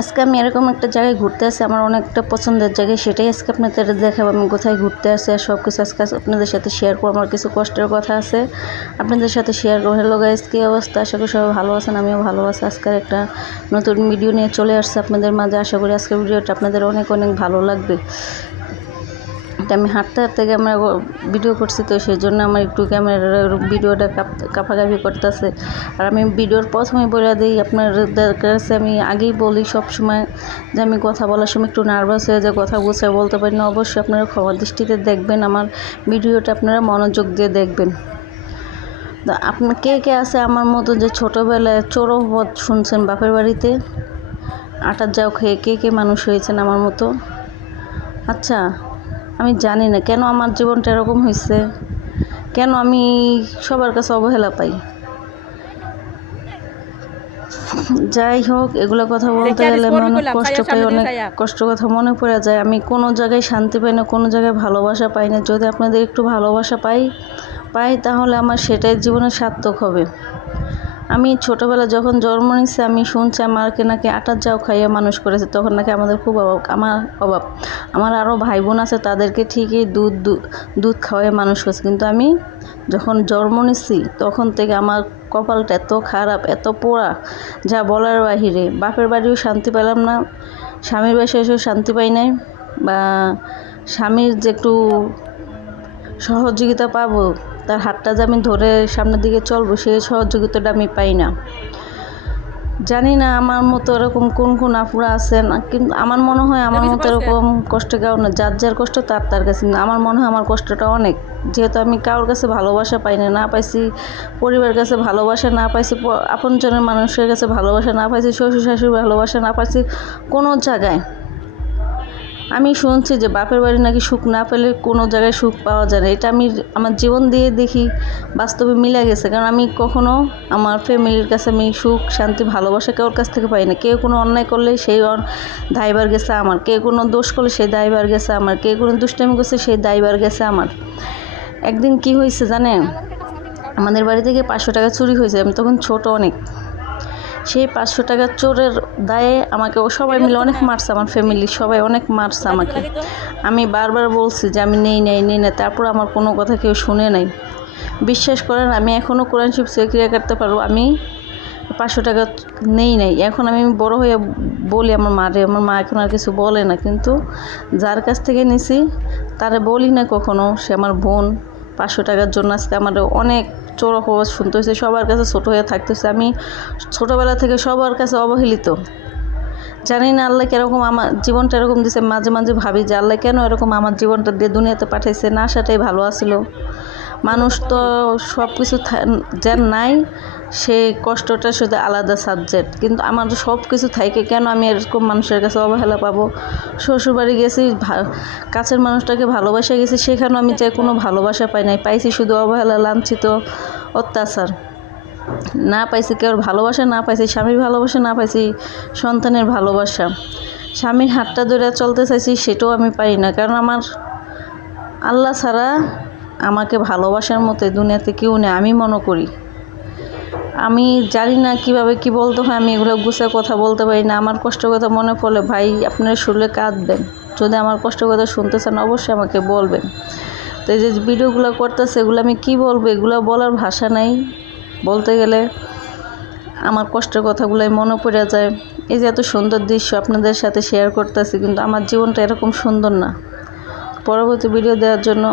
আজকে আমি এরকম একটা জায়গায় ঘুরতে আসি, আমার অনেকটা পছন্দের জায়গায়, সেটাই আজকে আপনাদের দেখাবো আমি কোথায় ঘুরতে আসি আর সব কিছু আজকে আপনাদের সাথে শেয়ার করবো। আমার কিছু কষ্টের কথা আছে আপনাদের সাথে শেয়ার করবো। হ্যালো গাইস, কী অবস্থা? আশা করি সবাই ভালো আছেন, আমিও ভালো আছি। আজকের একটা নতুন ভিডিও নিয়ে চলে আসছে আপনাদের মাঝে। আশা করি আজকের ভিডিওটা আপনাদের অনেক অনেক ভালো লাগবে। আমি হাঁটতে হাঁটতে ক্যামেরা ভিডিও করছি, তো সেই জন্য আমার একটু ক্যামেরার ভিডিওটা কাঁপাকাঁপি করতেছে। আর আমি ভিডিওর প্রথমে বলে দিই আপনাদের কাছে, আমি আগেই বলি সবসময় যে আমি কথা বলার সময় একটু নার্ভাস হয়ে যায়, কথা গুছিয়ে বলতে পারি না। অবশ্যই আপনারা ক্ষমা দৃষ্টিতে দেখবেন, আমার ভিডিওটা আপনারা মনোযোগ দিয়ে দেখবেন। তো আপনার কে কে আছে আমার মতো যে ছোটোবেলায় চোরপথ শুনছেন বাপের বাড়িতে আটার যাও খেয়ে কে কে মানুষ হয়েছেন আমার মতো? আচ্ছা, আমি জানি না কেন আমার জীবনটা এরকম হয়েছে, কেন আমি সবার কাছে অবহেলা পাই। যাই হোক, এগুলো কথা বলতে গেলে আমি অনেক কষ্ট পাই, অনেক কষ্ট কথা মনে পড়ে যায়। আমি কোনো জায়গায় শান্তি পাই না, কোনো জায়গায় ভালোবাসা পাই না। যদি আপনাদের একটু ভালোবাসা পাই তাহলে আমার সেটাই জীবনে সার্থক হবে। আমি ছোটোবেলা যখন জন্ম নিয়েছি আমি শুনছি আমাকে নাকি আটার যাও খাইয়ে মানুষ করেছে, তখন নাকি আমাদের খুব অভাব। আমার আরও ভাই বোন আছে, তাদেরকে ঠিকই দুধ খাওয়াই মানুষ করছে, কিন্তু আমি যখন জন্ম নিয়েছি তখন থেকে আমার কপালটা এত খারাপ, এত পোড়া, যা বলার বাহিরে। বাপের বাড়িও শান্তি পেলাম না, স্বামীর বাসায় এসেও শান্তি পাই নাই, বা স্বামীর যে একটু সহযোগিতা পাবো, তার হাতটা যে আমি ধরে সামনের দিকে চলবো, সেই সহযোগিতাটা আমি পাই না। জানি না আমার মতো এরকম কোন কোন আপুরা আছেন, কিন্তু আমার মনে হয় আমার মতো এরকম কষ্ট কেউ না। যার যার কষ্ট তার কাছে, আমার মনে হয় আমার কষ্টটা অনেক, যেহেতু আমি কারোর কাছে ভালোবাসা পাই না পাইছি পরিবারের কাছে ভালোবাসা, না পাইছি আপনজনের মানুষের কাছে ভালোবাসা, না পাইছি শ্বশুর শাশুড়ির ভালোবাসা, না পাইছি কোনো জায়গায়। আমি শুনছি যে বাপের বাড়ি নাকি সুখ না পেলে কোনো জায়গায় সুখ পাওয়া যায় না। এটা আমি আমার জীবন দিয়ে দেখি বাস্তবে মিলে গেছে, কারণ আমি কখনো আমার ফ্যামিলির কাছে আমি সুখ শান্তি ভালোবাসা কারোর কাছ থেকে পাই না। কেউ কোনো অন্যায় করলে সেই দায়ভার গেছে আমার, কেউ কোনো দোষ করলে সেই দায়ভার গেছে আমার, কেউ কোনো দুষ্টামি করছে সেই দায়ভার গেছে আমার। একদিন কি হয়েছে জানেন, আমাদের বাড়ি থেকে 500 টাকা চুরি হয়েছে, আমি তখন ছোট অনেক। সেই 500 টাকার চোরের দায়ে আমাকে সবাই মিলে অনেক মারছে, আমার ফ্যামিলির সবাই অনেক মারছে আমাকে। আমি বারবার বলছি যে আমি নেই না, তারপর আমার কোনো কথা কেউ শুনে নাই। বিশ্বাস করেন, আমি এখনও কোরআন শরীফ ক্রিয়া করতে পারবো, আমি 500 টাকা নেই নাই। এখন আমি বড় হয়ে বলি আমার মা এখন আর কিছু বলে না, কিন্তু যার কাছ থেকে নিছি তারে বলি না কখনো। সে আমার বোন, 500 টাকার জন্য আজকে আমার অনেক চোর অপবাদ শুনতে হয়েছে, সবার কাছে ছোটো হয়ে থাকতেছে। আমি ছোটোবেলা থেকে সবার কাছে অবহেলিত। জানি না আল্লাহ কীরকম আমার জীবনটা এরকম দিছে। মাঝে মাঝে ভাবি যে আল্লাহ কেন এরকম আমার জীবনটা দিয়ে দুনিয়াতে পাঠাইছে, না সেটাই ভালো আছিল। মানুষ তো সব কিছু যার নাই, সেই কষ্টটা শুধু আলাদা সাবজেক্ট, কিন্তু আমার সব কিছু থাকে কেন আমি এরকম মানুষের কাছে অবহেলা পাবো? শ্বশুরবাড়ি গেছি, কাছের মানুষটাকে ভালোবাসা গেছি, সেখানেও আমি যে কোনো ভালোবাসা পাই নাই, পাইছি শুধু অবহেলা, লাঞ্ছিত, অত্যাচার। না পাইছি কেউর ভালোবাসা, না পাইছি স্বামীর ভালোবাসা, না পাইছি সন্তানের ভালোবাসা। স্বামীর হাতটা ধরে চলতে চাইছি, সেটাও আমি পারি না, কারণ আমার আল্লাহ ছাড়া আমাকে ভালোবাসার মতো দুনিয়াতে কেউ নেই আমি মনে করি। আমি জানি না কিভাবে কি বলতে হয়, আমি এগুলো গুছিয়ে কথা বলতে পারি না। আমার কষ্টের কথা মনে পড়লে ভাই আপনারা শুনলে কাঁদবেন। যদি আমার কষ্টের কথা শুনতে চান অবশ্যই আমাকে বলবেন। তো এই যে ভিডিওগুলো করতেছে, এগুলো আমি কি বলবো, এগুলো বলার ভাষা নাই। বলতে গেলে আমার কষ্টের কথাগুলোই মনে পড়ে যায়। এই যে এত সুন্দর দৃশ্য আপনাদের সাথে শেয়ার করতেছি, কিন্তু আমার জীবনটা এরকম সুন্দর না। পরবর্তী ভিডিও দেওয়ার জন্য